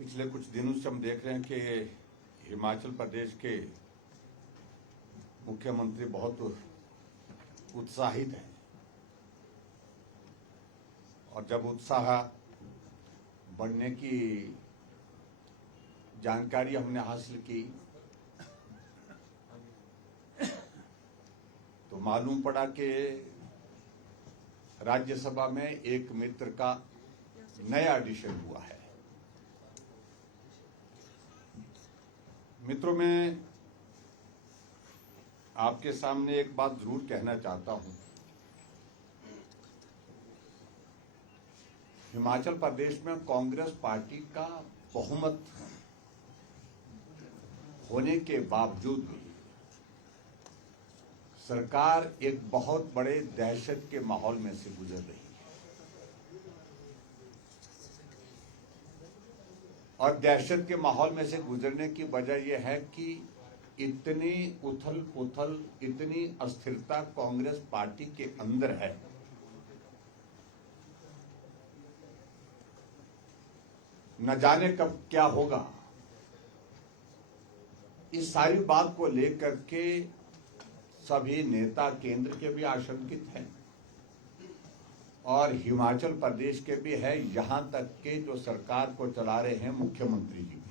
पिछले कुछ दिनों से हम देख रहे हैं कि हिमाचल प्रदेश के मुख्यमंत्री बहुत उत्साहित हैं और जब उत्साह बढ़ने की जानकारी हमने हासिल की तो मालूम पड़ा कि राज्यसभा में एक मित्र का नया एडिशन हुआ है। मित्रों, मैं आपके सामने एक बात जरूर कहना चाहता हूं। हिमाचल प्रदेश में कांग्रेस पार्टी का बहुमत होने के बावजूद भी सरकार एक बहुत बड़े दहशत के माहौल में से गुजर रही है और दहशत के माहौल में से गुजरने की वजह यह है कि इतनी उथल पुथल, इतनी अस्थिरता कांग्रेस पार्टी के अंदर है न जाने कब क्या होगा। इस सारी बात को लेकर के सभी नेता केंद्र के भी आशंकित हैं और हिमाचल प्रदेश के भी है, यहां तक के जो सरकार को चला रहे हैं मुख्यमंत्री जी भी।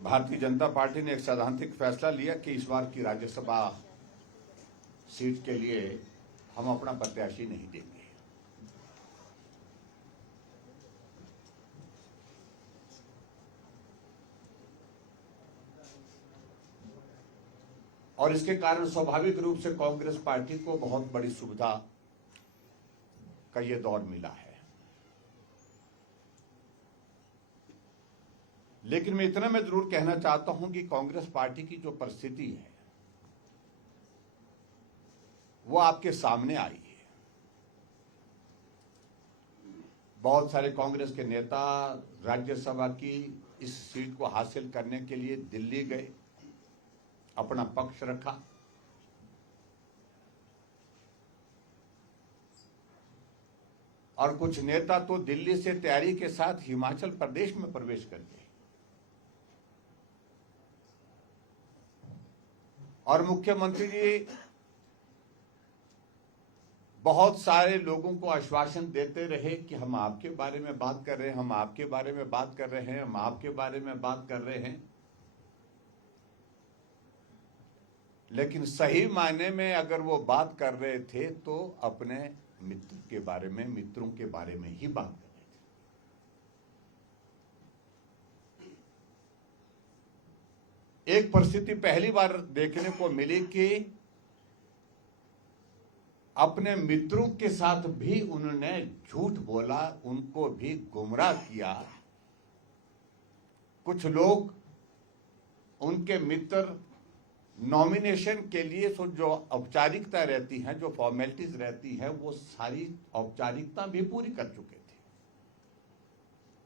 भारतीय जनता पार्टी ने एक सैद्धांतिक फैसला लिया कि इस बार की राज्यसभा सीट के लिए हम अपना प्रत्याशी नहीं देंगे। और इसके कारण स्वाभाविक रूप से कांग्रेस पार्टी को बहुत बड़ी सुविधा का ये दौर मिला है। लेकिन मैं इतना मैं जरूर कहना चाहता हूं कि कांग्रेस पार्टी की जो परिस्थिति है वो आपके सामने आई है। बहुत सारे कांग्रेस के नेता राज्यसभा की इस सीट को हासिल करने के लिए दिल्ली गए, अपना पक्ष रखा। और कुछ नेता तो दिल्ली से तैयारी के साथ हिमाचल प्रदेश में प्रवेश कर गए और मुख्यमंत्री जी बहुत सारे लोगों को आश्वासन देते रहे कि हम आपके बारे में बात कर रहे हैं, हम आपके बारे में बात कर रहे हैं, हम आपके बारे में बात कर रहे हैं। लेकिन सही मायने में अगर वो बात कर रहे थे तो अपने मित्र के बारे में, मित्रों के बारे में ही बात कर रहे थे। एक परिस्थिति पहली बार देखने को मिली कि अपने मित्रों के साथ भी उन्होंने झूठ बोला, उनको भी गुमराह किया। कुछ लोग, उनके मित्र नॉमिनेशन के लिए जो औपचारिकता रहती हैं, जो फॉर्मेलिटीज रहती हैं, वो सारी औपचारिकता भी पूरी कर चुके थे।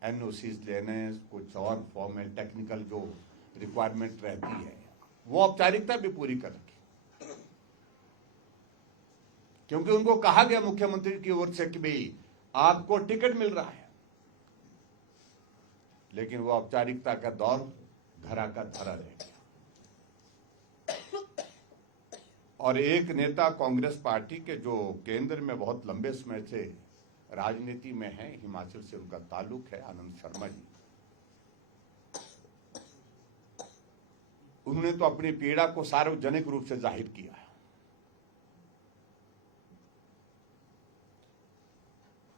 एनओसीज लेने, कुछ और फॉर्मल टेक्निकल जो रिक्वायरमेंट रहती है, वो औपचारिकता भी पूरी कर रखी, क्योंकि उनको कहा गया मुख्यमंत्री की ओर से कि भाई आपको टिकट मिल रहा है। लेकिन वो औपचारिकता का दौर धरा का धरा रह गया और एक नेता कांग्रेस पार्टी के जो केंद्र में बहुत लंबे समय से राजनीति में है, हिमाचल से उनका ताल्लुक है, आनंद शर्मा जी, उन्होंने तो अपनी पीड़ा को सार्वजनिक रूप से जाहिर किया है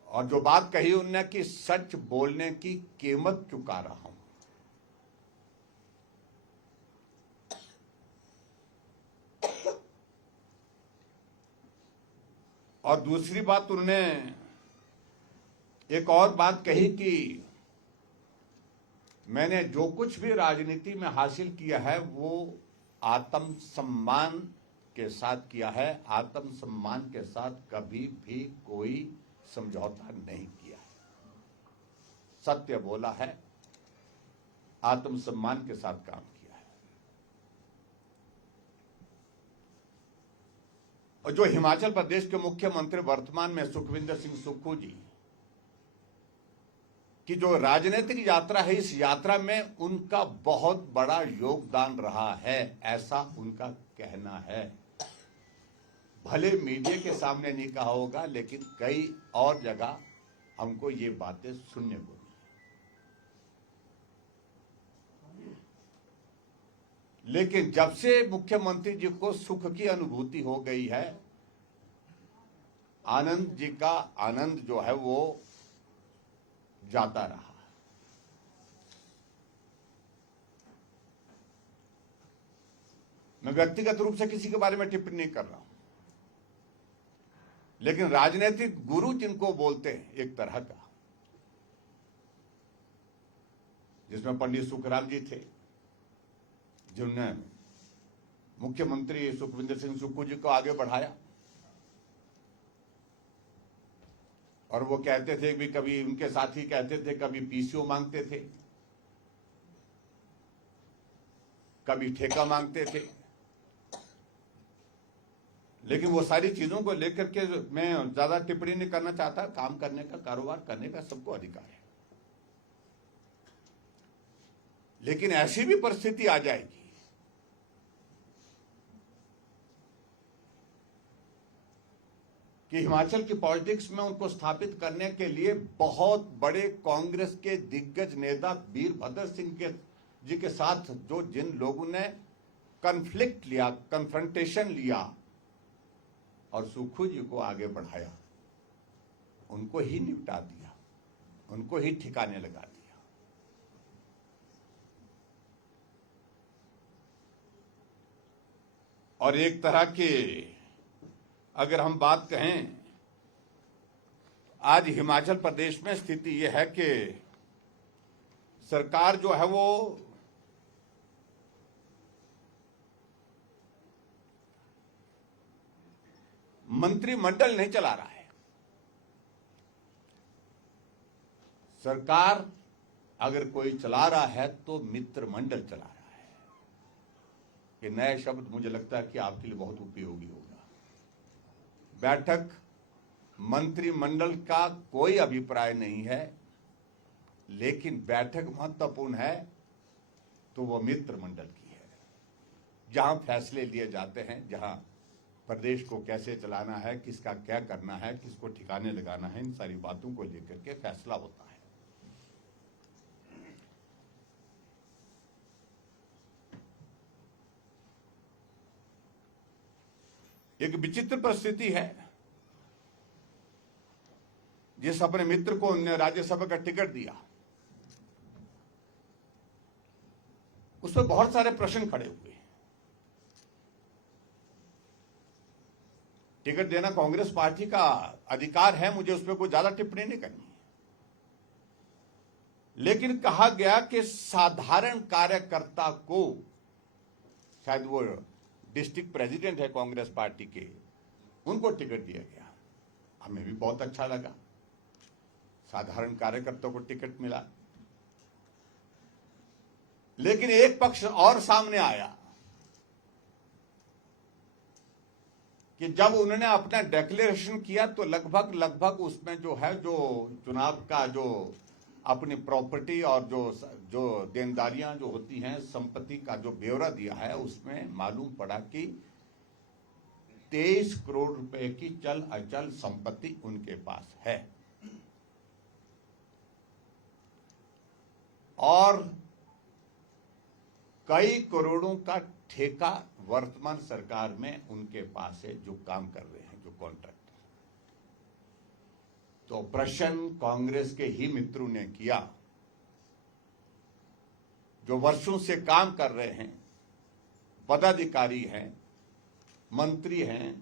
और जो बात कही उन्होंने कि सच बोलने की कीमत चुका रहा हूं। और दूसरी बात उन्होंने एक और बात कही कि मैंने जो कुछ भी राजनीति में हासिल किया है वो आत्मसम्मान के साथ किया है, आत्मसम्मान के साथ कभी भी कोई समझौता नहीं किया है, सत्य बोला है, आत्मसम्मान के साथ काम किया है। और जो हिमाचल प्रदेश के मुख्यमंत्री वर्तमान में सुखविंदर सिंह सुक्खू जी की जो राजनीतिक यात्रा है, इस यात्रा में उनका बहुत बड़ा योगदान रहा है, ऐसा उनका कहना है। भले मीडिया के सामने नहीं कहा होगा, लेकिन कई और जगह हमको ये बातें सुनने को मिली। लेकिन जब से मुख्यमंत्री जी को सुख की अनुभूति हो गई है, आनंद जी का आनंद जो है वो जाता रहा। मैं व्यक्तिगत रूप से किसी के बारे में टिप्पणी नहीं कर रहा हूं, लेकिन राजनीतिक गुरु जिनको बोलते हैं एक तरह का, जिसमें पंडित सुखराम जी थे, जिन्होंने मुख्यमंत्री सुखविंदर सिंह सुक्खू जी को आगे बढ़ाया, और वो कहते थे भी, कभी उनके साथी कहते थे, कभी पीसीओ मांगते थे, कभी ठेका मांगते थे। लेकिन वो सारी चीजों को लेकर के मैं ज्यादा टिप्पणी नहीं करना चाहता। काम करने का, कारोबार करने का सबको अधिकार है, लेकिन ऐसी भी परिस्थिति आ जाएगी कि हिमाचल की पॉलिटिक्स में उनको स्थापित करने के लिए बहुत बड़े कांग्रेस के दिग्गज नेता वीरभद्र सिंह जी के साथ जो जिन लोगों ने कन्फ्लिक्ट लिया, कन्फ्रंटेशन लिया और सुक्खू जी को आगे बढ़ाया, उनको ही निपटा दिया, उनको ही ठिकाने लगा दिया। और एक तरह के अगर हम बात कहें, आज हिमाचल प्रदेश में स्थिति यह है कि सरकार जो है वो मंत्रिमंडल नहीं चला रहा है। सरकार अगर कोई चला रहा है तो मित्रमंडल चला रहा है। ये नया शब्द मुझे लगता है कि आपके लिए बहुत उपयोगी होगा। बैठक मंत्रिमंडल का कोई अभिप्राय नहीं है, लेकिन बैठक महत्वपूर्ण है तो वो मित्रमंडल की है, जहां फैसले लिए जाते हैं, जहां प्रदेश को कैसे चलाना है, किसका क्या करना है, किसको ठिकाने लगाना है, इन सारी बातों को लेकर के फैसला होता है। एक विचित्र परिस्थिति है, जिस अपने मित्र को उन्होंने राज्यसभा का टिकट दिया, उसमें बहुत सारे प्रश्न खड़े हुए। टिकट देना कांग्रेस पार्टी का अधिकार है, मुझे उस पर कोई ज्यादा टिप्पणी नहीं करनी, लेकिन कहा गया कि साधारण कार्यकर्ता को, शायद वो डिस्ट्रिक्ट प्रेसिडेंट है कांग्रेस पार्टी के, उनको टिकट दिया गया। हमें भी बहुत अच्छा लगा, साधारण कार्यकर्ता को टिकट मिला। लेकिन एक पक्ष और सामने आया कि जब उन्होंने अपना डिक्लेरेशन किया तो लगभग उसमें जो है, जो चुनाव का जो अपनी प्रॉपर्टी और जो देनदारियां जो होती हैं, संपत्ति का जो ब्यौरा दिया है, उसमें मालूम पड़ा कि 23 करोड़ रुपए की चल अचल संपत्ति उनके पास है और कई करोड़ों का ठेका वर्तमान सरकार में उनके पास है, जो काम कर रहे हैं, जो कॉन्ट्रैक्टर। तो प्रश्न कांग्रेस के ही मित्रों ने किया, जो वर्षों से काम कर रहे हैं, पदाधिकारी हैं, मंत्री हैं,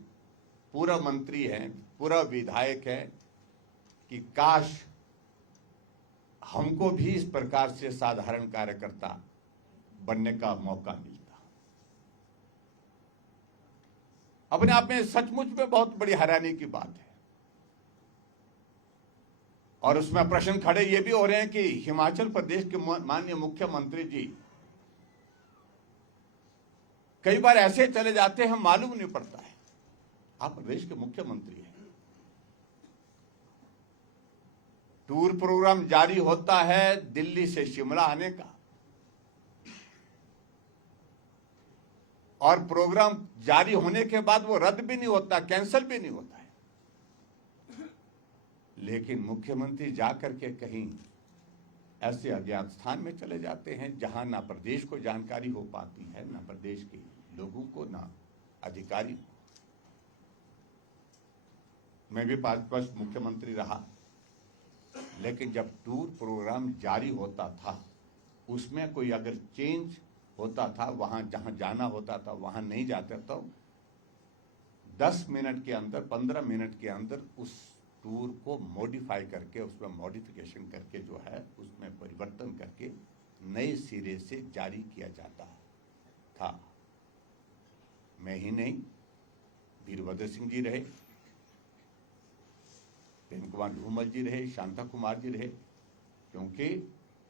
पूर्व मंत्री हैं, पूर्व विधायक हैं, कि काश हमको भी इस प्रकार से साधारण कार्यकर्ता बनने का मौका मिलता। अपने आप में सचमुच में बहुत बड़ी हैरानी की बात है। और उसमें प्रश्न खड़े ये भी हो रहे हैं कि हिमाचल प्रदेश के माननीय मुख्यमंत्री जी कई बार ऐसे चले जाते हैं, मालूम नहीं पड़ता है। आप प्रदेश के मुख्यमंत्री हैं। टूर प्रोग्राम जारी होता है दिल्ली से शिमला आने का, और प्रोग्राम जारी होने के बाद वो रद्द भी नहीं होता, कैंसिल भी नहीं होता है। लेकिन मुख्यमंत्री जाकर के कहीं ऐसे अज्ञात स्थान में चले जाते हैं जहां ना प्रदेश को जानकारी हो पाती है, ना प्रदेश के लोगों को, ना अधिकारी को। मैं भी 5 वर्ष मुख्यमंत्री रहा, लेकिन जब टूर प्रोग्राम जारी होता था उसमें कोई अगर चेंज होता था, वहां जहां जाना होता था वहां नहीं जाते, तो 10 मिनट के अंदर, 15 मिनट के अंदर उस टूर को मॉडिफाई करके, उसमें मॉडिफिकेशन करके जो है उसमें परिवर्तन करके नए सिरे से जारी किया जाता था। मैं ही नहीं, वीरभद्र सिंह जी रहे, प्रेम कुमार धूमल जी रहे, शांता कुमार जी रहे, क्योंकि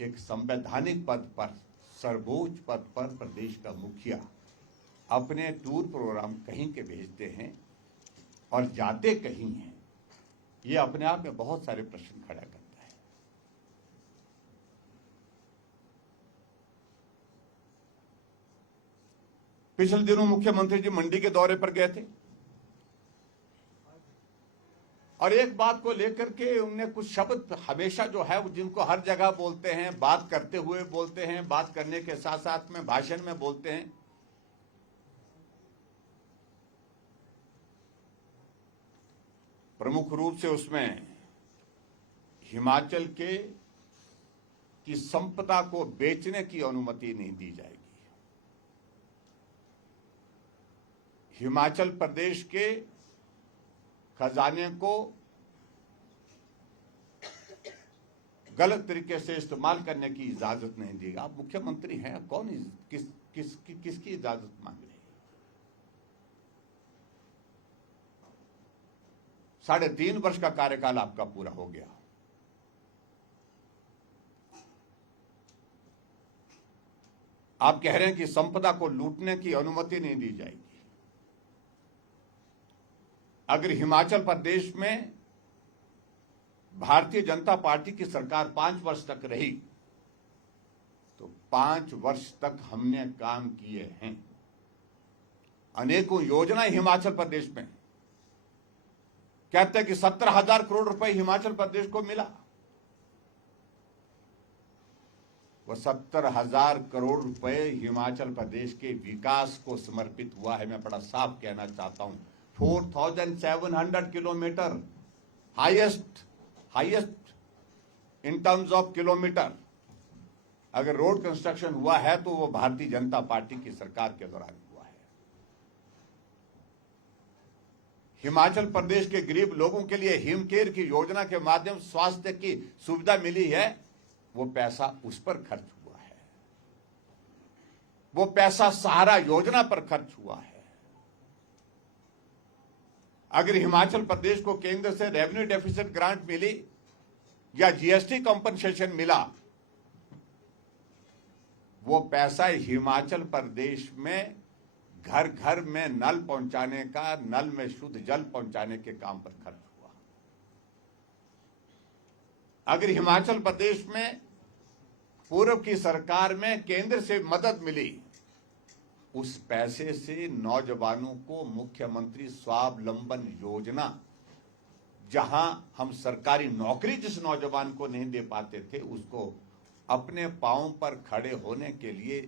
एक संवैधानिक पद पर, सर्वोच्च पद पर प्रदेश का मुखिया अपने टूर प्रोग्राम कहीं के भेजते हैं और जाते कहीं हैं, ये अपने आप में बहुत सारे प्रश्न खड़ा करता है। पिछले दिनों मुख्यमंत्री जी मंडी के दौरे पर गए थे और एक बात को लेकर के उनने कुछ शब्द हमेशा जो है जिनको हर जगह बोलते हैं, बात करते हुए बोलते हैं, बात करने के साथ साथ में भाषण में बोलते हैं। प्रमुख रूप से उसमें हिमाचल की संपदा को बेचने की अनुमति नहीं दी जाएगी। हिमाचल प्रदेश के खजाने को गलत तरीके से इस्तेमाल करने की इजाजत नहीं दी। आप मुख्यमंत्री हैं, कौन किसकी इजाजत मांग रहे हैं? 3.5 वर्ष का कार्यकाल आपका पूरा हो गया। आप कह रहे हैं कि संपदा को लूटने की अनुमति नहीं दी जाएगी। अगर हिमाचल प्रदेश में भारतीय जनता पार्टी की सरकार 5 वर्ष तक रही तो 5 वर्ष तक हमने काम किए हैं। अनेकों योजनाएं हिमाचल प्रदेश में, कहते हैं कि 17,000 करोड़ रुपए हिमाचल प्रदेश को मिला। वो 17,000 करोड़ रुपए हिमाचल प्रदेश के विकास को समर्पित हुआ है। मैं बड़ा साफ कहना चाहता हूं, 4,700 kilometre, highest in terms of kilometre अगर रोड कंस्ट्रक्शन हुआ है तो वो भारतीय जनता पार्टी की सरकार के दौरान हुआ है। हिमाचल प्रदेश के गरीब लोगों के लिए हिमकेयर की योजना के माध्यम से स्वास्थ्य की सुविधा मिली है, वो पैसा उस पर खर्च हुआ है। वो पैसा सहारा योजना पर खर्च हुआ है। अगर हिमाचल प्रदेश को केंद्र से रेवेन्यू डेफिसिट ग्रांट मिली या जीएसटी कंपनसेशन मिला, वो पैसा हिमाचल प्रदेश में घर घर में नल पहुंचाने का, नल में शुद्ध जल पहुंचाने के काम पर खर्च हुआ। अगर हिमाचल प्रदेश में पूर्व की सरकार में केंद्र से मदद मिली, उस पैसे से नौजवानों को मुख्यमंत्री स्वावलंबन योजना, जहां हम सरकारी नौकरी जिस नौजवान को नहीं दे पाते थे उसको अपने पांव पर खड़े होने के लिए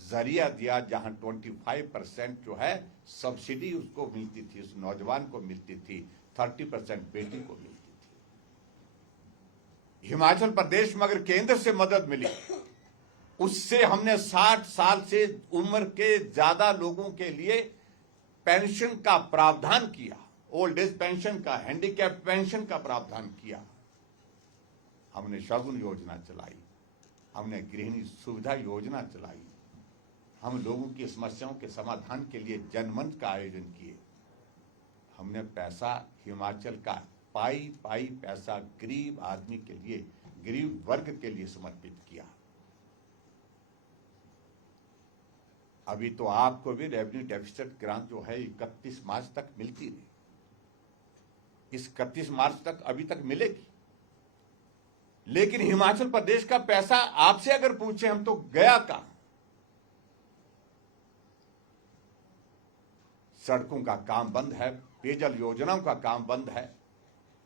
जरिया दिया, जहां 25% जो है सब्सिडी उसको मिलती थी, उस नौजवान को मिलती थी, 30% बेटी को मिलती थी। हिमाचल प्रदेश में अगर केंद्र से मदद मिली, उससे हमने 60 साल से उम्र के ज्यादा लोगों के लिए पेंशन का प्रावधान किया, ओल्ड एज पेंशन का, हैंडीकैप पेंशन का प्रावधान किया। हमने शगुन योजना चलाई, हमने गृहिणी सुविधा योजना चलाई, हम लोगों की समस्याओं के समाधान के लिए जनमंच का आयोजन किए। हमने पैसा हिमाचल का पाई पाई पैसा गरीब आदमी के लिए, गरीब वर्ग के लिए समर्पित किया। अभी तो आपको भी रेवेन्यू डेफिसिट ग्रांट जो है 31 मार्च तक मिलती रही। इस 31 मार्च तक अभी तक मिलेगी। लेकिन हिमाचल प्रदेश का पैसा आपसे अगर पूछे हम तो गया कहां? सड़कों का काम बंद है, पेयजल योजनाओं का काम बंद है,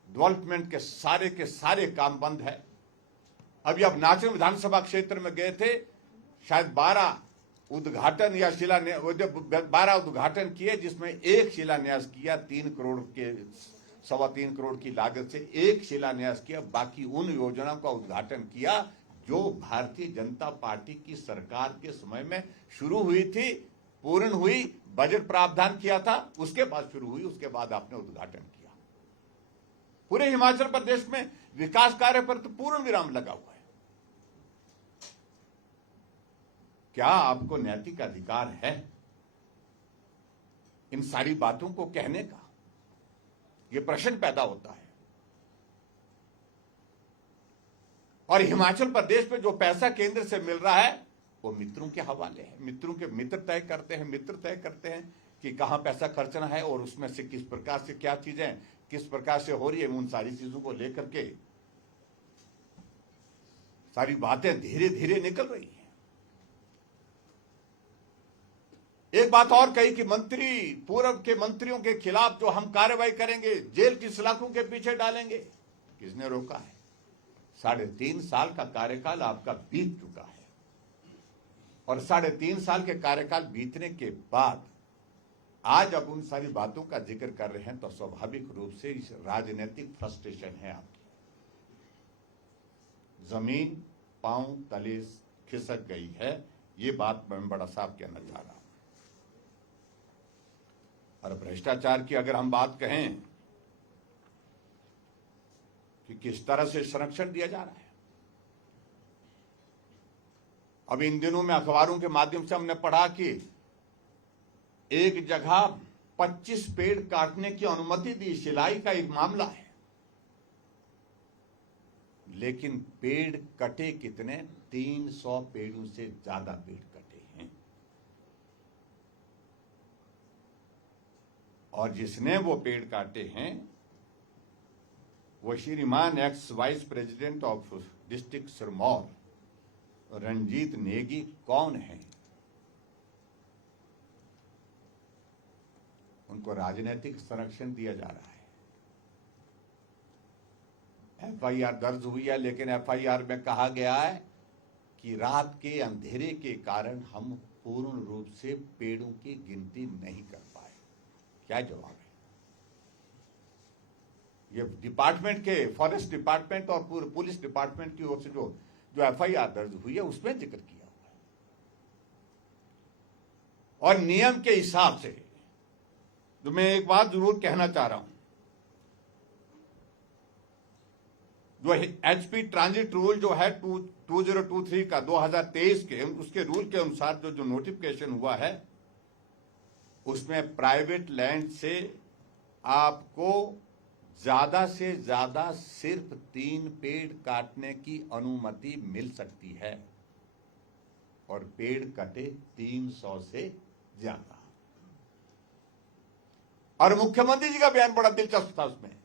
डेवलपमेंट के सारे काम बंद है। अभी अब नाचन विधानसभा क्षेत्र में गए थे, शायद 12 उद्घाटन या शिलान्यास, 12 उद्घाटन किए, जिसमें एक शिलान्यास किया 3 करोड़ के 3.25 करोड़ की लागत से एक शिलान्यास किया। बाकी उन योजनाओं का उद्घाटन किया जो भारतीय जनता पार्टी की सरकार के समय में शुरू हुई थी, पूर्ण हुई, बजट प्रावधान किया था, उसके बाद शुरू हुई, उसके बाद आपने उद्घाटन किया। पूरे हिमाचल प्रदेश में विकास कार्य पर तो पूर्ण विराम लगा हुआ है। क्या आपको नैतिक अधिकार है इन सारी बातों को कहने का? यह प्रश्न पैदा होता है। और हिमाचल प्रदेश में जो पैसा केंद्र से मिल रहा है वो मित्रों के हवाले है। मित्रों के मित्र तय करते हैं कि कहां पैसा खर्चना है और उसमें से किस प्रकार से क्या चीजें किस प्रकार से हो रही है। उन सारी चीजों को लेकर के सारी बातें धीरे धीरे निकल रही हैं। एक बात और कही कि पूर्व के मंत्रियों के खिलाफ जो हम कार्रवाई करेंगे, जेल की सलाखों के पीछे डालेंगे। किसने रोका है? 3.5 साल का कार्यकाल आपका बीत चुका है और 3.5 साल के कार्यकाल बीतने के बाद आज अब उन सारी बातों का जिक्र कर रहे हैं तो स्वाभाविक रूप से इस राजनीतिक फ्रस्ट्रेशन है आपकी। जमीन पांव तले खिसक गई है, ये बात मैं बड़ा साफ कहना चाह रहा हूं। और भ्रष्टाचार की अगर हम बात कहें कि किस तरह से संरक्षण दिया जा रहा है, अब इन दिनों में अखबारों के माध्यम से हमने पढ़ा कि एक जगह 25 पेड़ काटने की अनुमति दी, शिलाई का एक मामला है, लेकिन पेड़ कटे कितने? 300 पेड़ों से ज्यादा पेड़ कटे हैं। और जिसने वो पेड़ काटे हैं वो श्रीमान ex vice president of district Sirmaur Ranjit Negi कौन है? उनको राजनीतिक संरक्षण दिया जा रहा है। एफआईआर दर्ज हुई है, लेकिन एफआईआर में कहा गया है कि रात के अंधेरे के कारण हम पूर्ण रूप से पेड़ों की गिनती नहीं कर पाए। क्या जवाब है? ये डिपार्टमेंट के, फॉरेस्ट डिपार्टमेंट और पुलिस डिपार्टमेंट की ओर से जो एफआईआर दर्ज हुई है उसमें जिक्र किया हुआ है। और नियम के हिसाब से तो मैं एक बात जरूर कहना चाह रहा हूं, जो एचपी ट्रांजिट रूल जो है 2023 का 2023 के, उसके रूल के अनुसार जो नोटिफिकेशन हुआ है उसमें प्राइवेट लैंड से आपको ज्यादा से ज्यादा सिर्फ 3 पेड़ काटने की अनुमति मिल सकती है और पेड़ कटे 300 से ज्यादा। और मुख्यमंत्री जी का बयान बड़ा दिलचस्प था उसमें,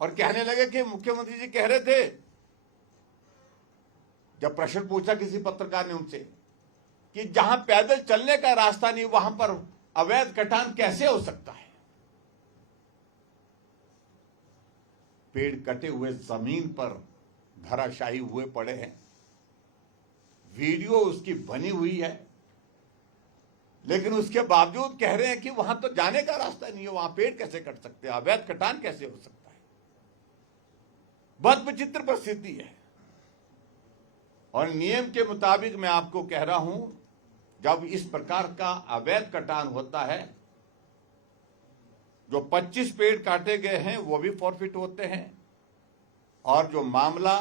और कहने लगे कि मुख्यमंत्री जी कह रहे थे, जब प्रश्न पूछा किसी पत्रकार ने उनसे कि जहां पैदल चलने का रास्ता नहीं वहां पर अवैध कटान कैसे हो सकता है? पेड़ कटे हुए जमीन पर धराशायी हुए पड़े हैं, वीडियो उसकी बनी हुई है, लेकिन उसके बावजूद कह रहे हैं कि वहां तो जाने का रास्ता नहीं है, वहां पेड़ कैसे कट सकते हैं, अवैध कटान कैसे हो सकता है? बहुत विचित्र परिस्थिति है। और नियम के मुताबिक मैं आपको कह रहा हूं, जब इस प्रकार का अवैध कटान होता है, जो 25 पेड़ काटे गए हैं वो भी फॉरफिट होते हैं, और जो मामला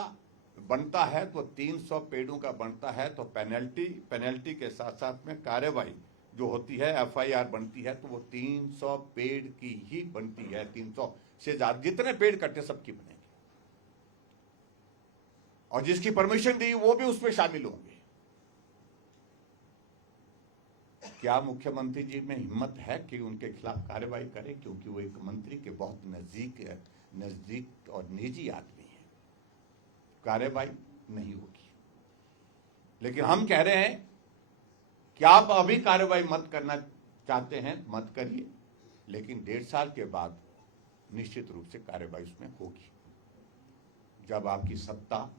बनता है तो 300 पेड़ों का बनता है, तो पेनल्टी के साथ साथ में कार्रवाई जो होती है, एफआईआर बनती है, तो वो 300 पेड़ की ही बनती है। 300 से ज्यादा जितने पेड़ कटे सबकी बनेगी, और जिसकी परमिशन दी वो भी उसमें शामिल होंगे। क्या मुख्यमंत्री जी में हिम्मत है कि उनके खिलाफ कार्रवाई करें, क्योंकि वो एक मंत्री के बहुत नजदीक और निजी आदमी है। कार्रवाई नहीं होगी। लेकिन हम कह रहे हैं कि आप अभी कार्रवाई मत करना चाहते हैं, मत करिए, लेकिन 1.5 साल के बाद निश्चित रूप से कार्रवाई उसमें होगी, जब आपकी सत्ता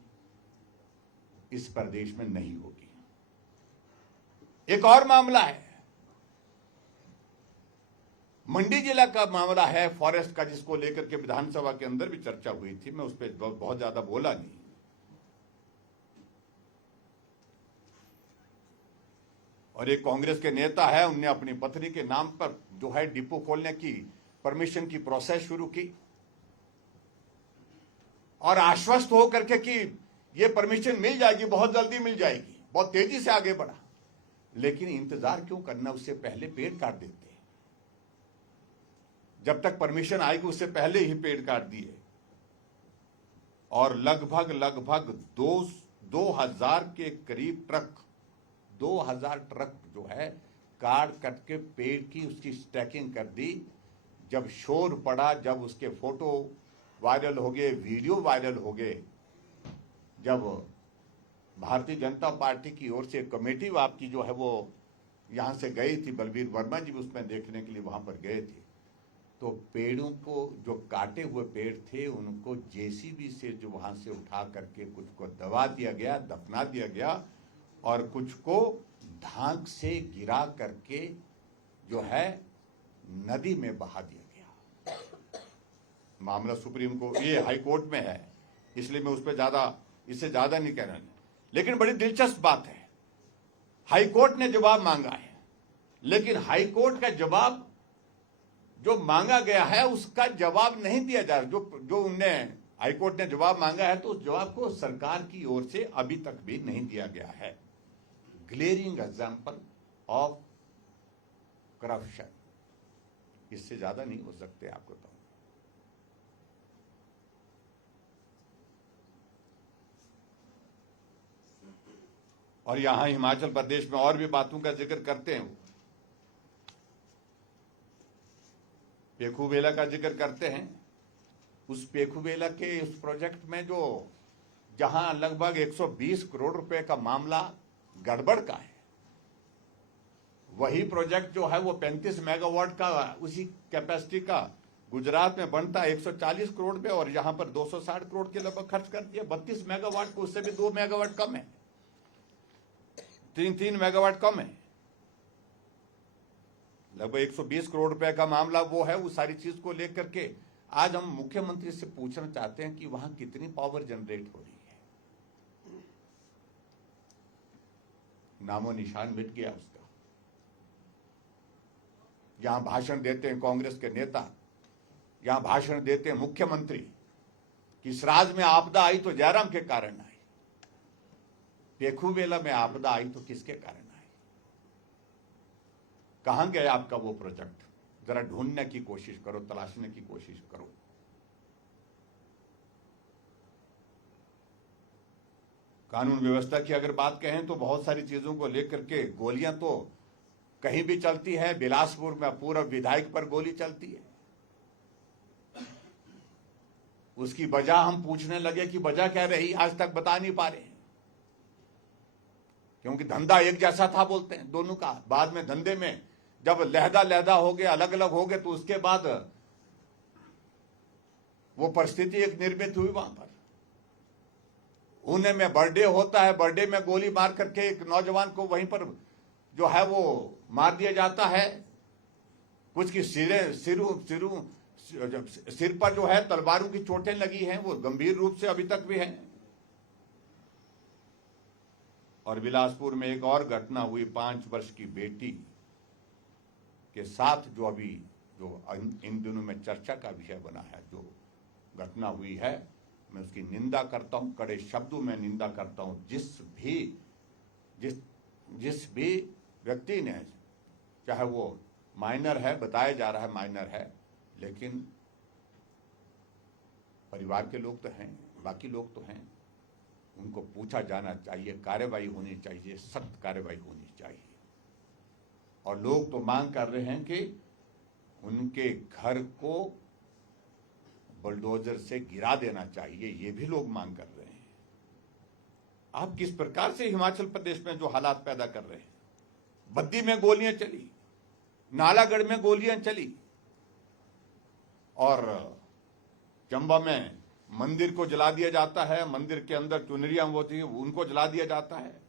इस प्रदेश में नहीं होगी। एक और मामला है, मंडी जिला का मामला है फॉरेस्ट का, जिसको लेकर के विधानसभा के अंदर भी चर्चा हुई थी। मैं उस पर बहुत ज्यादा बोला नहीं। और एक कांग्रेस के नेता है, उनने अपनी पत्नी के नाम पर जो है डिपो खोलने की परमिशन की प्रोसेस शुरू की और आश्वस्त हो करके कि ये परमिशन मिल जाएगी, बहुत जल्दी मिल जाएगी, बहुत तेजी से आगे बढ़ा। लेकिन इंतजार क्यों करना, उससे पहले पेड़ काट देते। जब तक परमिशन आएगी उससे पहले ही पेड़ काट दिए और लगभग 2000 के करीब ट्रक, 2000 ट्रक जो है काट कट के पेड़ की उसकी स्टैकिंग कर दी। जब शोर पड़ा, जब उसके फोटो वायरल हो गए, वीडियो वायरल हो गए, जब भारतीय जनता पार्टी की ओर से कमेटी आपकी जो है वो यहां से गई थी, बलबीर वर्मा जी उसमें देखने के लिए वहां पर गए थे, तो पेड़ों को, जो काटे हुए पेड़ थे, उनको जेसीबी से जो वहां से उठा करके कुछ को दबा दिया गया, दफना दिया गया और कुछ को धाक से गिरा करके जो है नदी में बहा दिया गया। मामला सुप्रीम कोर्ट, ये हाई कोर्ट में है, इसलिए मैं उस पर इससे ज्यादा नहीं कह रहा। लेकिन बड़ी दिलचस्प बात है, हाई कोर्ट ने जवाब मांगा है, लेकिन हाई कोर्ट का जवाब जो मांगा गया है उसका जवाब नहीं दिया जा रहा। जो उनने हाई कोर्ट ने जवाब मांगा है तो उस जवाब को सरकार की ओर से अभी तक भी नहीं दिया गया है। ग्लेरिंग एग्जाम्पल ऑफ करप्शन, इससे ज्यादा नहीं हो सकते, आपको तो। और यहां हिमाचल प्रदेश में और भी बातों का जिक्र करते हैं, पेखूबेला का जिक्र करते हैं। उस पेखूबेला के उस प्रोजेक्ट में जो जहां लगभग 120 करोड़ रुपए का मामला गड़बड़ का है, वही प्रोजेक्ट जो है वो 35 मेगावाट का, उसी कैपेसिटी का गुजरात में बनता है 140 करोड़ पे, और यहां पर 260 करोड़ के लगभग खर्च कर दिया। 32 मेगावाट को, उससे भी 2 मेगावाट कम है, 3 मेगावाट कम है। लगभग 120 करोड़ रुपए का मामला वो है। उस सारी चीज को लेकर के आज हम मुख्यमंत्री से पूछना चाहते हैं कि वहां कितनी पावर जनरेट हो रही है। नामो निशान मिट गया उसका। यहां भाषण देते हैं कांग्रेस के नेता, यहां भाषण देते हैं मुख्यमंत्री कि इस राज्य में आपदा आई तो जयराम के कारण आई, पेखूबेला में आपदा आई तो किसके कारण आई। कहां गया आपका वो प्रोजेक्ट? जरा ढूंढने की कोशिश करो, तलाशने की कोशिश करो। कानून व्यवस्था की अगर बात कहें तो बहुत सारी चीजों को लेकर के गोलियां तो कहीं भी चलती है। बिलासपुर में पूर्व विधायक पर गोली चलती है। उसकी वजह हम पूछने लगे कि वजह क्या रही, आज तक बता नहीं पा रहे, क्योंकि धंधा एक जैसा था बोलते हैं दोनों का। बाद में धंधे में जब लहदा हो गए, अलग अलग हो गए, तो उसके बाद वो परिस्थिति एक निर्मित हुई वहां पर। पुणे में बर्थडे होता है, बर्थडे में गोली मार करके एक नौजवान को वहीं पर जो है वो मार दिया जाता है। कुछ की सिर पर जो है तलवारों की चोटें लगी हैं, वो गंभीर रूप से अभी तक भी हैं। और बिलासपुर में एक और घटना हुई, 5 वर्ष की बेटी के साथ, जो अभी इन दिनों में चर्चा का विषय बना है। जो घटना हुई है, मैं उसकी निंदा करता हूं, कड़े शब्दों में निंदा करता हूं। जिस भी व्यक्ति ने, चाहे वो माइनर है, बताया जा रहा है माइनर है, लेकिन परिवार के लोग तो हैं, बाकी लोग तो हैं, उनको पूछा जाना चाहिए, कार्रवाई होनी चाहिए, सख्त कार्रवाई होनी चाहिए। और लोग तो मांग कर रहे हैं कि उनके घर को बुलडोजर से गिरा देना चाहिए, ये भी लोग मांग कर रहे हैं। आप किस प्रकार से हिमाचल प्रदेश में जो हालात पैदा कर रहे हैं, बद्दी में गोलियां चली, नालागढ़ में गोलियां चली, और चंबा में मंदिर को जला दिया जाता है, मंदिर के अंदर चुनरियां होती है उनको जला दिया जाता है।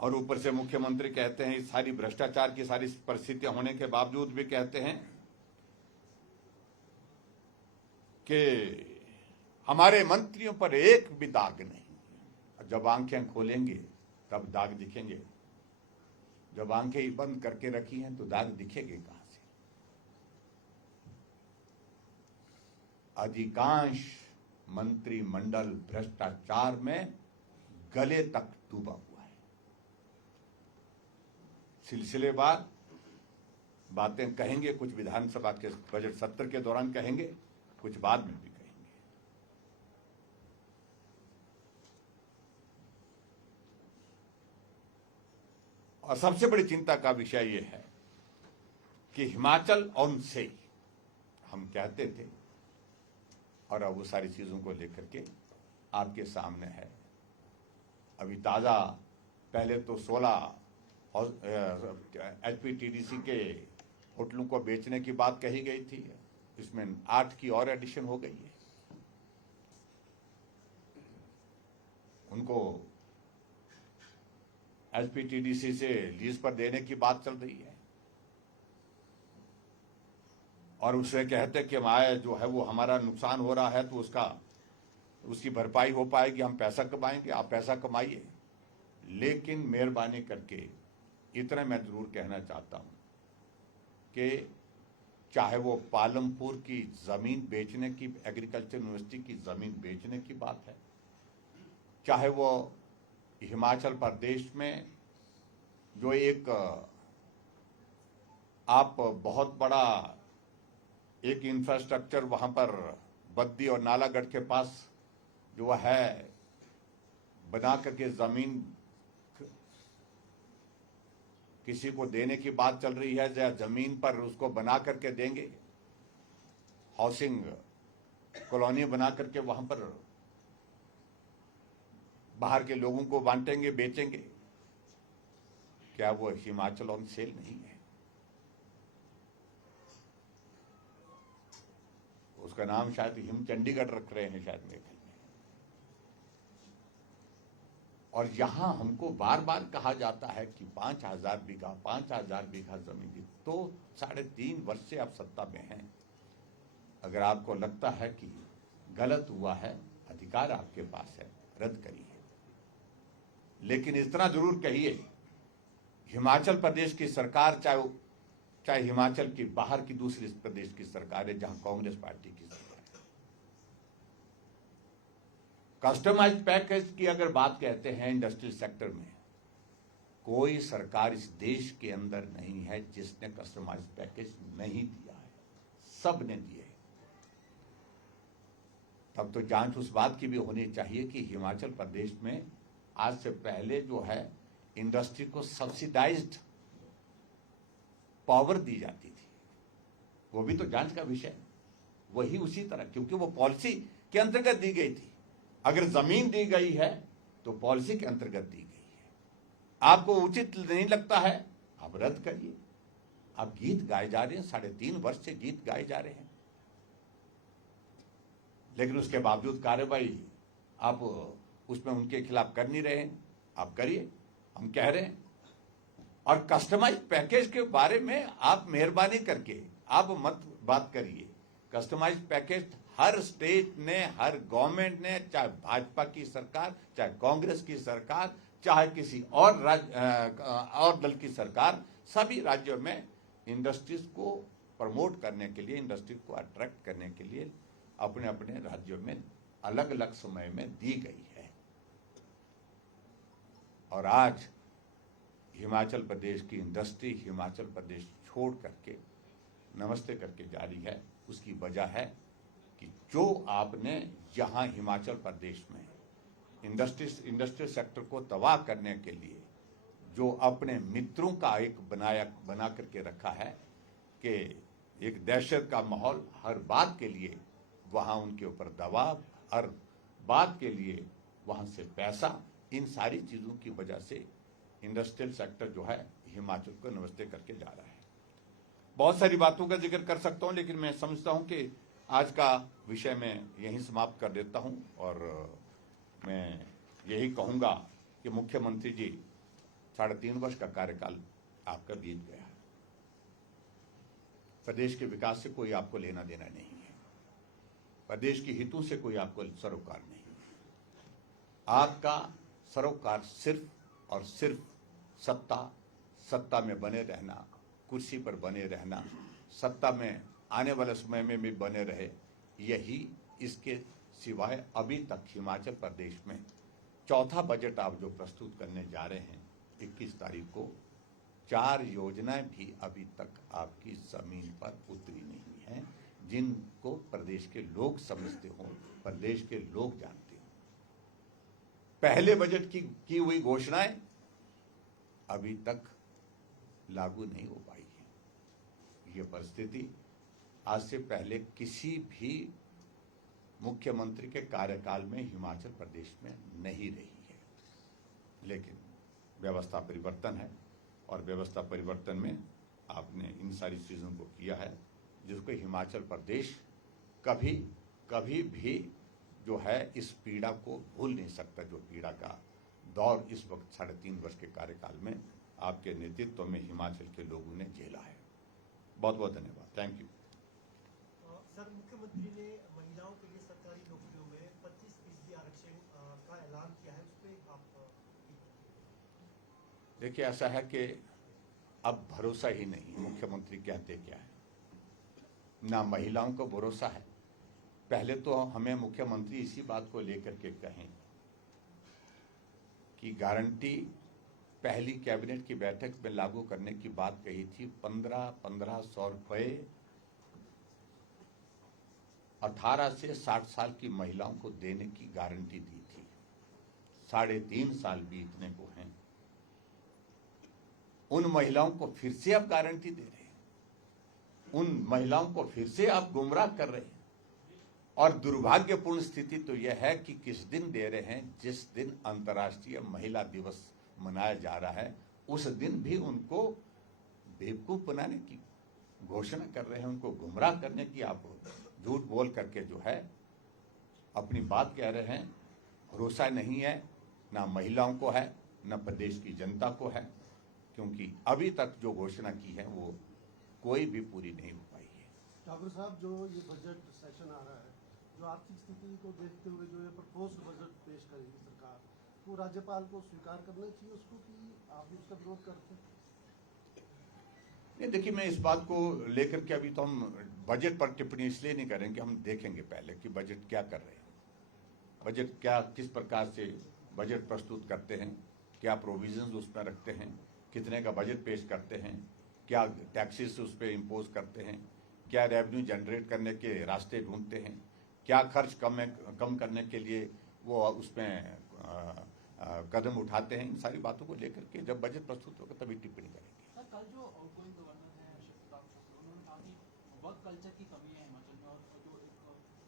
और ऊपर से मुख्यमंत्री कहते हैं, इस सारी भ्रष्टाचार की सारी परिस्थितियां होने के बावजूद भी कहते हैं कि हमारे मंत्रियों पर एक भी दाग नहीं। जब आंखें खोलेंगे तब दाग दिखेंगे, जब आंखें ही बंद करके रखी हैं तो दाग दिखेंगे कहां से। अधिकांश मंत्रिमंडल भ्रष्टाचार में गले तक डूबा हुआ है। सिलसिलेवार बातें कहेंगे, कुछ विधानसभा के बजट सत्र के दौरान कहेंगे, कुछ बाद में भी कहेंगे। और सबसे बड़ी चिंता का विषय यह है कि हिमाचल ऑन से हम कहते थे, और अब वो सारी चीजों को लेकर के आपके सामने है। अभी ताजा पहले तो 16 HPTDC के होटलों को बेचने की बात कही गई थी, इसमें 8 की और एडिशन हो गई है। उनको HPTDC से लीज पर देने की बात चल रही है, और उसे कहते कि आय जो है वो हमारा नुकसान हो रहा है तो उसकी भरपाई हो पाएगी, हम पैसा कमाएंगे, आप पैसा कमाइए। लेकिन मेहरबानी करके इतना मैं जरूर कहना चाहता हूं कि चाहे वो पालमपुर की जमीन बेचने की, एग्रीकल्चर यूनिवर्सिटी की जमीन बेचने की बात है, चाहे वो हिमाचल प्रदेश में जो एक आप बहुत बड़ा एक इंफ्रास्ट्रक्चर वहां पर बद्दी और नालागढ़ के पास जो है बना करके जमीन किसी को देने की बात चल रही है, या जमीन पर उसको बना करके देंगे, हाउसिंग कॉलोनी बना करके वहां पर बाहर के लोगों को बांटेंगे, बेचेंगे। क्या वो हिमाचल ऑन सेल नहीं है? उसका नाम शायद हिम चंडीगढ़ रख रहे हैं शायद मेरे ख्याल में। और यहां हमको बार बार कहा जाता है कि 5000 बीघा जमीन दी, तो 3.5 वर्ष से आप सत्ता में हैं। अगर आपको लगता है कि गलत हुआ है, अधिकार आपके पास है, रद्द करिए। लेकिन इतना जरूर कहिए, हिमाचल प्रदेश की सरकार, चाहे हिमाचल की बाहर की दूसरी प्रदेश की सरकार है जहां कांग्रेस पार्टी की सरकार है, कस्टमाइज्ड पैकेज की अगर बात कहते हैं इंडस्ट्रियल सेक्टर में, कोई सरकार इस देश के अंदर नहीं है जिसने कस्टमाइज्ड पैकेज नहीं दिया है, सब ने दिए। तब तो जांच उस बात की भी होनी चाहिए कि हिमाचल प्रदेश में आज से पहले जो है इंडस्ट्री को सब्सिडाइज्ड पावर दी जाती थी, वो भी तो जांच का विषय है। वही उसी तरह, क्योंकि वो पॉलिसी के अंतर्गत दी गई थी। अगर जमीन दी गई है तो पॉलिसी के अंतर्गत दी गई है। आपको उचित नहीं लगता है, आप रद्द करिए। आप गीत गाए जा रहे हैं, 3.5 वर्ष से गीत गाए जा रहे हैं, लेकिन उसके बावजूद कार्रवाई आप उसमें उनके खिलाफ कर नहीं रहे हैं। आप करिए, हम कह रहे हैं। और कस्टमाइज पैकेज के बारे में आप मेहरबानी करके आप मत बात करिए। कस्टमाइज पैकेज हर स्टेट ने, हर गवर्नमेंट ने, चाहे भाजपा की सरकार, चाहे कांग्रेस की सरकार, चाहे किसी और दल की सरकार, सभी राज्यों में इंडस्ट्रीज को प्रमोट करने के लिए, इंडस्ट्री को अट्रैक्ट करने के लिए अपने अपने राज्यों में अलग अलग समय में दी गई है। और आज हिमाचल प्रदेश की इंडस्ट्री हिमाचल प्रदेश छोड़ करके नमस्ते करके जा रही है। उसकी वजह है कि जो आपने यहाँ हिमाचल प्रदेश में इंडस्ट्रियल सेक्टर को तबाह करने के लिए जो अपने मित्रों का एक बना करके रखा है कि एक दहशत का माहौल, हर बात के लिए वहाँ उनके ऊपर दबाव, हर बात के लिए वहाँ से पैसा, इन सारी चीज़ों की वजह से इंडस्ट्रियल सेक्टर जो है हिमाचल को नमस्ते करके जा रहा है। बहुत सारी बातों का जिक्र कर सकता हूँ, लेकिन मैं समझता हूँ कि आज का विषय मैं यहीं समाप्त कर देता हूँ और मैं यही कहूँगा कि मुख्यमंत्री जी 3.5 वर्ष का कार्यकाल आपका बीत गया है। प्रदेश के विकास से कोई आपको लेना देना नहीं है, प्रदेश के हितों से कोई आपको सरोकार नहीं है। आपका सरोकार सिर्फ और सिर्फ सत्ता में बने रहना, कुर्सी पर बने रहना, सत्ता में आने वाले समय में भी बने रहे, यही, इसके सिवाय अभी तक हिमाचल प्रदेश में चौथा बजट आप जो प्रस्तुत करने जा रहे हैं 21 तारीख को, 4 योजनाएं भी अभी तक आपकी जमीन पर उतरी नहीं है, जिनको प्रदेश के लोग समझते हो, प्रदेश के लोग जानते हो। पहले बजट की हुई घोषणाएं अभी तक लागू नहीं हो पाई है। ये परिस्थिति आज से पहले किसी भी मुख्यमंत्री के कार्यकाल में हिमाचल प्रदेश में नहीं रही है, लेकिन व्यवस्था परिवर्तन है और व्यवस्था परिवर्तन में आपने इन सारी चीज़ों को किया है, जिसको हिमाचल प्रदेश कभी भी जो है इस पीड़ा को भूल नहीं सकता, जो पीड़ा का दौर इस वक्त 3.5 वर्ष के कार्यकाल में आपके नेतृत्व में हिमाचल के लोगों ने झेला है। बहुत बहुत धन्यवाद। Thank you. सर, मुख्यमंत्री ने महिलाओं के लिए सरकारी नौकरियों में 25% आरक्षण का ऐलान किया है, उस पर आप? देखिए, ऐसा है कि अब भरोसा ही नहीं, मुख्यमंत्री कहते क्या है, ना महिलाओं को भरोसा है। पहले तो हमें मुख्यमंत्री इसी बात को लेकर के कहें कि गारंटी पहली कैबिनेट की बैठक में लागू करने की बात कही थी, 1500 रुपये 18 से 60 साल की महिलाओं को देने की गारंटी दी थी। 3.5 साल बीतने को हैं, उन महिलाओं को फिर से आप गारंटी दे रहे हैं, उन महिलाओं को फिर से आप गुमराह कर रहे हैं। और दुर्भाग्यपूर्ण स्थिति तो यह है कि किस दिन दे रहे हैं, जिस दिन अंतर्राष्ट्रीय महिला दिवस मनाया जा रहा है, उस दिन भी उनको बेवकूफ बनाने की घोषणा कर रहे हैं, उनको गुमराह करने की आप झूठ बोल करके जो है अपनी बात कह रहे हैं। भरोसा नहीं है, ना महिलाओं को है, ना प्रदेश की जनता को है, क्योंकि अभी तक जो घोषणा की है वो कोई भी पूरी नहीं हो पाई है। ठाकुर साहब, जो ये बजट सेशन आ रहा है, जो आर्थिक स्थिति को देखते हुए जो ये प्रपोज्ड बजट पेश करेगी सरकार, वो राज्यपाल को स्वीकार करना चाहिए उसको, कि आप भी उसका विरोध करते हैं? नहीं, देखिए, मैं इस बात को लेकर के अभी तो हम बजट पर टिप्पणी इसलिए नहीं करेंगे, हम देखेंगे पहले कि बजट क्या कर रहे हैं, बजट क्या, किस प्रकार से बजट प्रस्तुत करते हैं, क्या प्रोविजंस उसमें रखते हैं, कितने का बजट पेश करते हैं, क्या टैक्सेस उस पर इम्पोज करते हैं, क्या रेवेन्यू जनरेट करने के रास्ते ढूंढते हैं, क्या खर्च कम करने के लिए वो उसमें कदम उठाते हैं। इन सारी बातों को लेकर के जब बजट प्रस्तुत होगा तभी टिप्पणी करेंगे। सर, कल जो आउटगोइंग गवर्नर हैं उन्होंने कहा कि वर्क कल्चर की कमी है हिमाचल में, और जो एक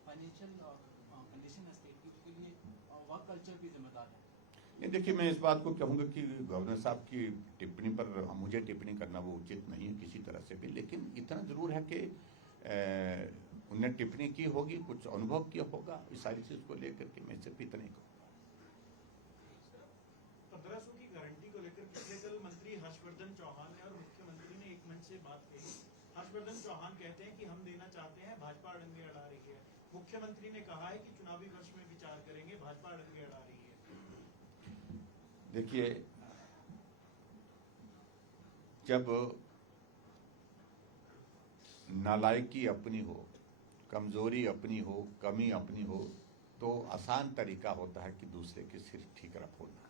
फाइनेंशियल कंडीशन है स्टेट की, उसके लिए वर्क कल्चर भी जिम्मेदार है। नहीं, देखिए, मैं इस बात को कहूँगा कि गवर्नर साहब की टिप्पणी पर मुझे टिप्पणी करना वो उचित नहीं है किसी तरह से भी, लेकिन इतना जरूर है कि उन्हें टिप्पणी की होगी, कुछ अनुभव किया होगा, इस सारी चीज को लेकर के मैं सिर्फ इतना ही कहूँगा। 1500 की गारंटी को लेकर पिछले कल मंत्री हर्षवर्धन चौहान ने और मुख्यमंत्री ने एक मंच से बात कही। हर्षवर्धन चौहान कहते हैं कि हम देना चाहते हैं, भाजपा अड़ंगे अड़ा रही है। मुख्यमंत्री ने कहा है कि चुनावी वर्ष में विचार करेंगे, भाजपा अड़ंगे अड़ा रही है। देखिए, जब नालायकी अपनी हो, कमजोरी अपनी हो, कमी अपनी हो, तो आसान तरीका होता है कि दूसरे के सिर ठीक रखोना।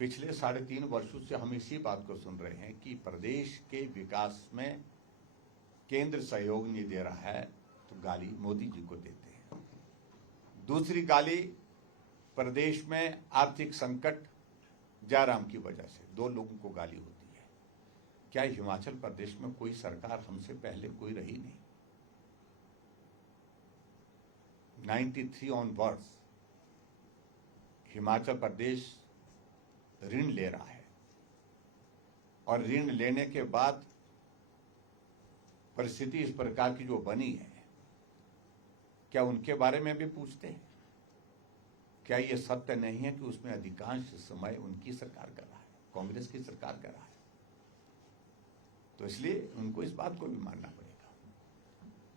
पिछले 3.5 वर्षों से हम इसी बात को सुन रहे हैं कि प्रदेश के विकास में केंद्र सहयोग नहीं दे रहा है, तो गाली मोदी जी को देते हैं। दूसरी गाली प्रदेश में आर्थिक संकट जयराम की वजह से 2 लोगों को गाली होती है। क्या हिमाचल प्रदेश में कोई सरकार हमसे पहले कोई रही नहीं? 93 ऑनवर्ड्स हिमाचल प्रदेश ऋण ले रहा है और ऋण लेने के बाद परिस्थिति इस प्रकार की जो बनी है, क्या उनके बारे में भी पूछते हैं? क्या ये सत्य नहीं है कि उसमें अधिकांश समय उनकी सरकार कर रहा है, कांग्रेस की सरकार कर रहा है? तो इसलिए उनको इस बात को भी मानना पड़ेगा।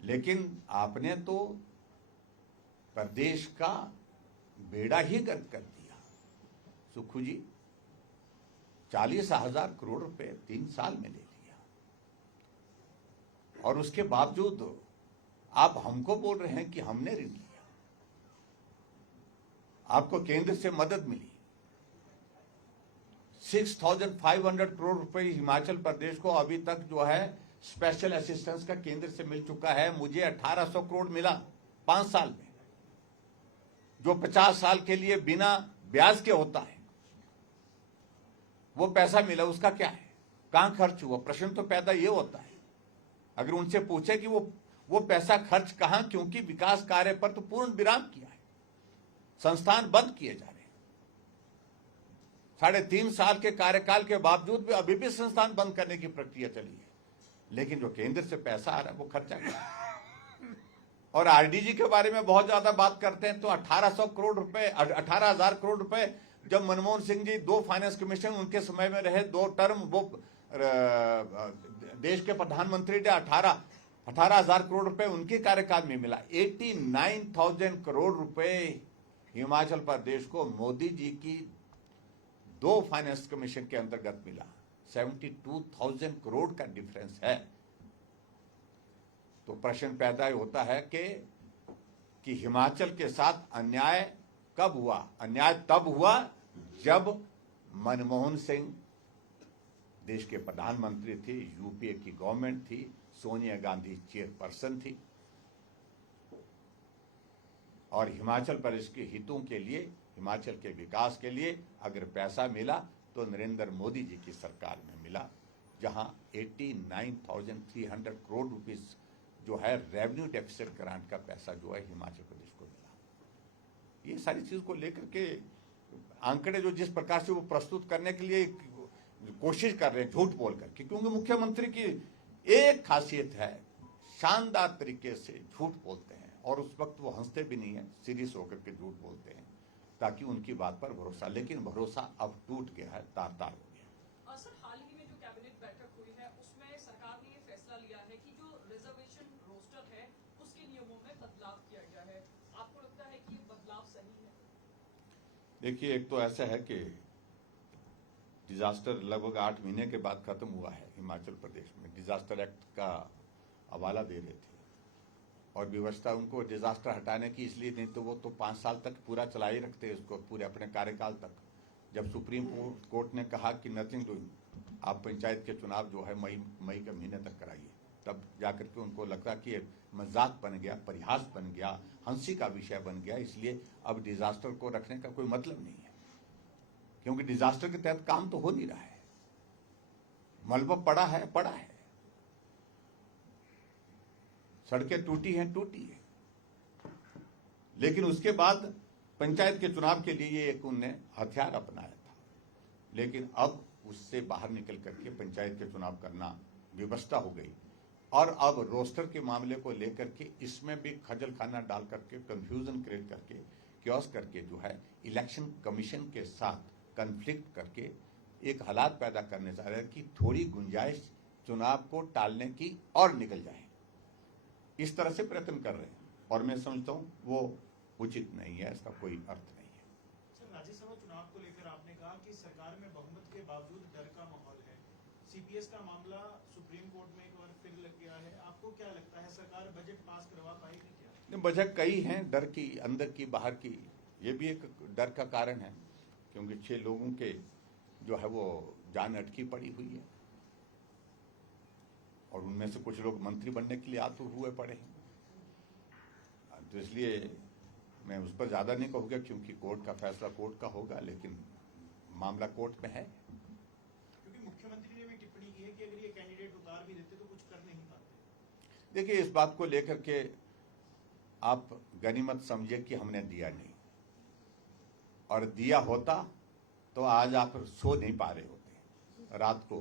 लेकिन आपने तो प्रदेश का बेड़ा ही गर्क कर दिया। सुखू जी 40,000 करोड़ रुपए 3 साल में ले लिया और उसके बावजूद आप हमको बोल रहे हैं कि हमने ऋण लिया। आपको केंद्र से मदद मिली। 6,500 करोड़ रुपए हिमाचल प्रदेश को अभी तक जो है स्पेशल असिस्टेंस का केंद्र से मिल चुका है। मुझे 1,800 करोड़ मिला 5 साल में, जो 50 साल के लिए बिना ब्याज के होता है। वो पैसा मिला, उसका क्या है, कहां खर्च हुआ? प्रश्न तो पैदा ये होता है। अगर उनसे पूछे कि वो पैसा खर्च कहां, क्योंकि विकास कार्य पर तो पूर्ण विराम किया है, संस्थान बंद किए जा रहे हैं। 3.5 साल के कार्यकाल के बावजूद भी अभी भी संस्थान बंद करने की प्रक्रिया चली है। लेकिन जो केंद्र से पैसा आ रहा है वो खर्चा कर। और आरडीजी के बारे में बहुत ज्यादा बात करते हैं, तो 1,800 करोड़ रुपए, 18,000 करोड़ रुपए जब मनमोहन सिंह जी 2 फाइनेंस कमीशन उनके समय में रहे, 2 टर्म, वो देश के प्रधानमंत्री ने 18,000 करोड़ रुपए उनके कार्यकाल में मिला। 89,000 करोड़ रुपए हिमाचल प्रदेश को मोदी जी की 2 फाइनेंस कमीशन के अंतर्गत मिला। 72,000 करोड़ का डिफरेंस है। तो प्रश्न पैदा होता है कि हिमाचल के साथ अन्याय कब हुआ? अन्याय तब हुआ जब मनमोहन सिंह देश के प्रधानमंत्री थे, यूपीए की गवर्नमेंट थी, सोनिया गांधी चेयरपर्सन थी और हिमाचल प्रदेश के हितों के लिए, हिमाचल के विकास के लिए अगर पैसा मिला तो नरेंद्र मोदी जी की सरकार में मिला, जहां 89,300 करोड़ रुपीस जो है रेवेन्यू डेफिसिट ग्रांट का पैसा जो है हिमाचल प्रदेश को मिला। ये सारी चीज को लेकर के आंकड़े जो जिस प्रकार से वो प्रस्तुत करने के लिए कोशिश कर रहे हैं झूठ बोल करके, क्योंकि मुख्यमंत्री की एक खासियत है, शानदार तरीके से झूठ बोलते हैं और उस वक्त वो हंसते भी नहीं है, सीरियस होकर के झूठ बोलते हैं ताकि उनकी बात पर भरोसा, लेकिन भरोसा अब टूट गया है, तार-तार हो गया। सर, हाल ही में जो कैबिनेट बैठक हुई है उसमें सरकार ने ये फैसला लिया है कि जो रिजर्वेशन रोस्टर है उसके नियमों में बदलाव किया गया है। आपको लगता है कि ये बदलाव सही है? देखिए, एक तो ऐसा है कि डिजास्टर लगभग 8 महीने के बाद खत्म हुआ है हिमाचल प्रदेश में। डिजास्टर एक्ट का हवाला दे रहे थे और व्यवस्था उनको डिजास्टर हटाने की इसलिए नहीं, तो वो तो 5 साल तक पूरा चला ही रखते हैं उसको, पूरे अपने कार्यकाल तक। जब सुप्रीम कोर्ट ने कहा कि नथिंग डूइंग, आप पंचायत के चुनाव जो है मई के महीने तक कराइए, तब जाकर के उनको लगता कि मजाक बन गया, परिहास बन गया, हंसी का विषय बन गया, इसलिए अब डिजास्टर को रखने का कोई मतलब नहीं है, क्योंकि डिजास्टर के तहत काम तो हो नहीं रहा है। मलबा पड़ा है, सड़कें टूटी है, लेकिन उसके बाद पंचायत के चुनाव के लिए ये एक उनने हथियार अपनाया था। लेकिन अब उससे बाहर निकल करके पंचायत के चुनाव करना व्यवस्था हो गई और अब रोस्टर के मामले को लेकर के इसमें भी खजल खाना डाल करके, कंफ्यूजन क्रिएट करके, क्योस करके जो है इलेक्शन कमीशन के साथ कन्फ्लिक्ट करके एक हालात पैदा करने जा रहे हैं कि थोड़ी गुंजाइश चुनाव को टालने की और निकल जाए, इस तरह से प्रयत्न कर रहे हैं और मैं समझता हूं वो उचित नहीं है, इसका कोई अर्थ नहीं है। सर, राज्यसभा चुनाव को लेकर आपने कहा कि सरकार में बहुमत के बावजूद डर का माहौल है। सीपीएस का मामला सुप्रीम कोर्ट में एक बार फिर लग गया है। आपको क्या लगता है सरकार बजट पास करवा पाएगी क्या? वजह कई हैं, डर की, अंदर की, बाहर की। ये भी एक डर का कारण है क्योंकि 6 लोगों के जो है वो जान अटकी पड़ी हुई है और उनमें से कुछ लोग मंत्री बनने के लिए आतुर हुए पड़े हैं। तो इसलिए मैं उस पर ज़्यादा नहीं कहूँगा, क्योंकि कोर्ट का फैसला कोर्ट का होगा, लेकिन मामला कोर्ट में है। क्योंकि मुख्यमंत्री ने भी टिप्पणी की है कि अगर ये कैंडिडेट उतार भी देते तो कुछ कर नहीं पाते। देखिए, इस बात को लेकर के आप गनीमत समझिए कि हमने दिया नहीं, और दिया होता तो आज आप सो नहीं पा रहे होते, रात को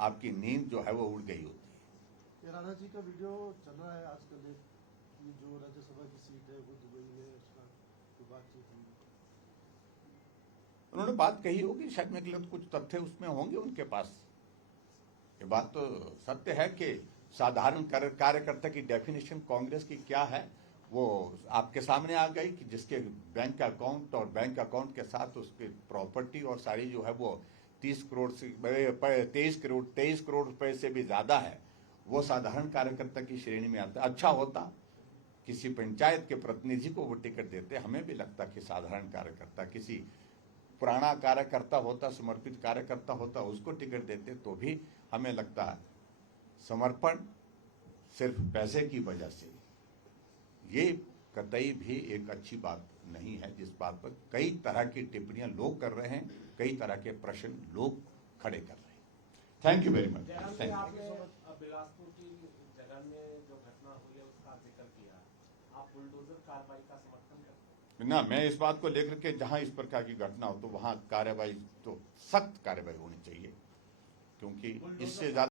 आपकी नींद जो है वो उड़ गई होती। ये राणा जी का वीडियो चल रहा है आजकल, एक कि जो राज्यसभा की सीट है वो दुबई में, उसका जो बातचीत हुई, उन्होंने बात कही होगी, शायद मेरे लिए कुछ तथ्य उसमें होंगे उनके पास। ये बात तो सत्य है कि साधारण कार्यकर्ता की डेफिनेशन कांग्रेस की क्या है वो आपके सामने आ गई, कि जिसके बैंक अकाउंट और बैंक अकाउंट के साथ उसकी प्रॉपर्टी और सारी जो है वो 23 करोड़ रुपए से भी ज्यादा है, वो साधारण कार्यकर्ता की श्रेणी में आता है। अच्छा होता किसी पंचायत के प्रतिनिधि को वो टिकट देते, हमें भी लगता कि साधारण कार्यकर्ता, किसी पुराना कार्यकर्ता होता, समर्पित कार्यकर्ता होता, उसको टिकट देते तो भी हमें लगता समर्पण सिर्फ पैसे की वजह से ये कतई भी एक अच्छी बात नहीं है, जिस बात पर कई तरह की टिप्पणियां लोग कर रहे हैं, कई तरह के प्रश्न लोग खड़े कर रहे हैं। Thank you very much. Jairam ji, thank you. आपने बिलासपुर की जगह में जो घटना हुई है उसका जिक्र किया, आप बुलडोजर कार्रवाई का समर्थन करते हैं? ना, मैं इस बात को लेकर के जहां इस प्रकार की घटना हो तो वहां कार्रवाई, तो सख्त कार्रवाई होनी चाहिए, क्योंकि इससे ज्यादा